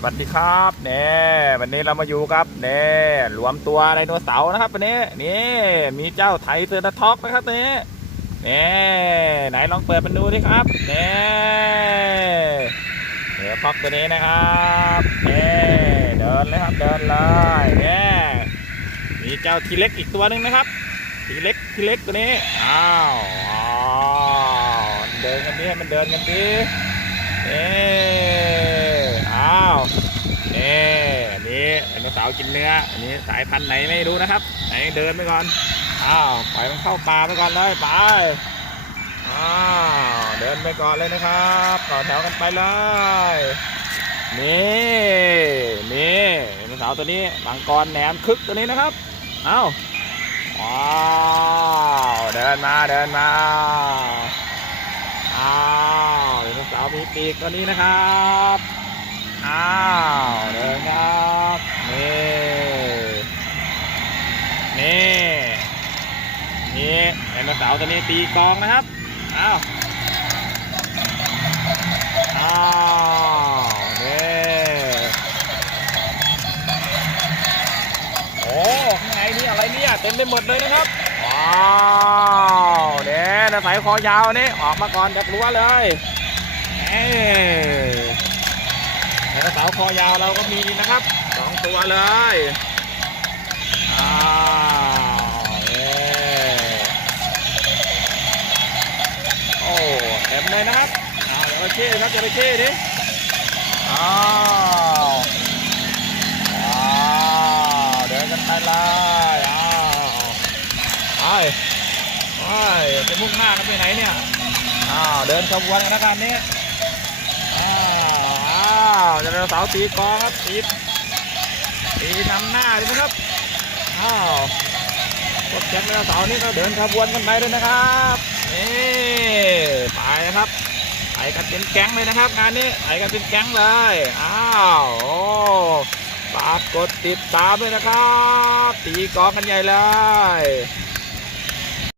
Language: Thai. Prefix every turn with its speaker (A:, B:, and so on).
A: สวัสดีครับเนี่ยวันนี้เรามาอยู่กับเนี่ยรวมตัวไดโนเสาร์นะครับวันนี้นี่มีเจ้าไทเซอร์ท็อกนะครับตัวนี้เนี่ยไหนลองเปิดมันดูดิครับเนี่ยเดี๋ยวท็อกตัวนี้นะครับเนี่ยเดินเลยครับเดินเลยเนี่ยมีเจ้าทีเล็กอีกตัวหนึ่งนะครับ ทีเล็กทีเล็กตัวนี้อ้าวเดินกันดิให้มันเดินกันดินี่อ้าว นี่อันนี้ไดโนเสาร์กินเนื้อ อันนี้สายพันธุ์ไหนไม่รู้นะครับ ไหนเดินไปก่อน อ้าว ปล่อยมันเข้าป่าไปก่อนเลย ไป อ้าว เดินไปก่อนเลยนะครับต่อแถวกันไปเลย นี่นี่ไดโนเสาร์ตัวนี้มังกรแหนมคึกตัวนี้นะครับ เอ้าว้าวเดินมาเดินมาอ้าวไดโนเสาร์มีปีกตัวนี้นะครับ อ้าวเดินครับนี่นี่นี่ไดโนเสาร์ตัวนี้ตีกองนะครับอ้าวอ้าวนี่โอ้ข้างในนี่อะไรเนี่ยเต็มไปหมดเลยนะครับว้าวเนี่ยนสายคอยาวนี่ออกมาก่อนจากรั้วเลยเอ้ ไดโนเสาร์คอยาวเราก็มีนะครับสองตัวเลยอ้าวเย้โอ้เต็มเลยนะครับอ้าวอย่าไปเช่ครับอย่าไปเช่ดิอ้าวว้าวเดินกันไปเลยอ้าวไปไปจะมุ่งหน้ากันไปไหนเนี่ยอ้าวเดินขบวนกันนะครับนี้าวจะเป็นเสาตีกองครับตีตีนำหน้าดีนะครับอ้าวรถจักรยานเสาร์นี่ก็เดินขบวนกันไปเลยนะครับนี่ไปนะครับไปกันเป็นแก๊งเลยนะครับงานนี้ไปกันเป็นแก๊งเลยอ้าวโอ้ฝากกดติดตามด้วยนะครับ ตีกองกันใหญ่เลย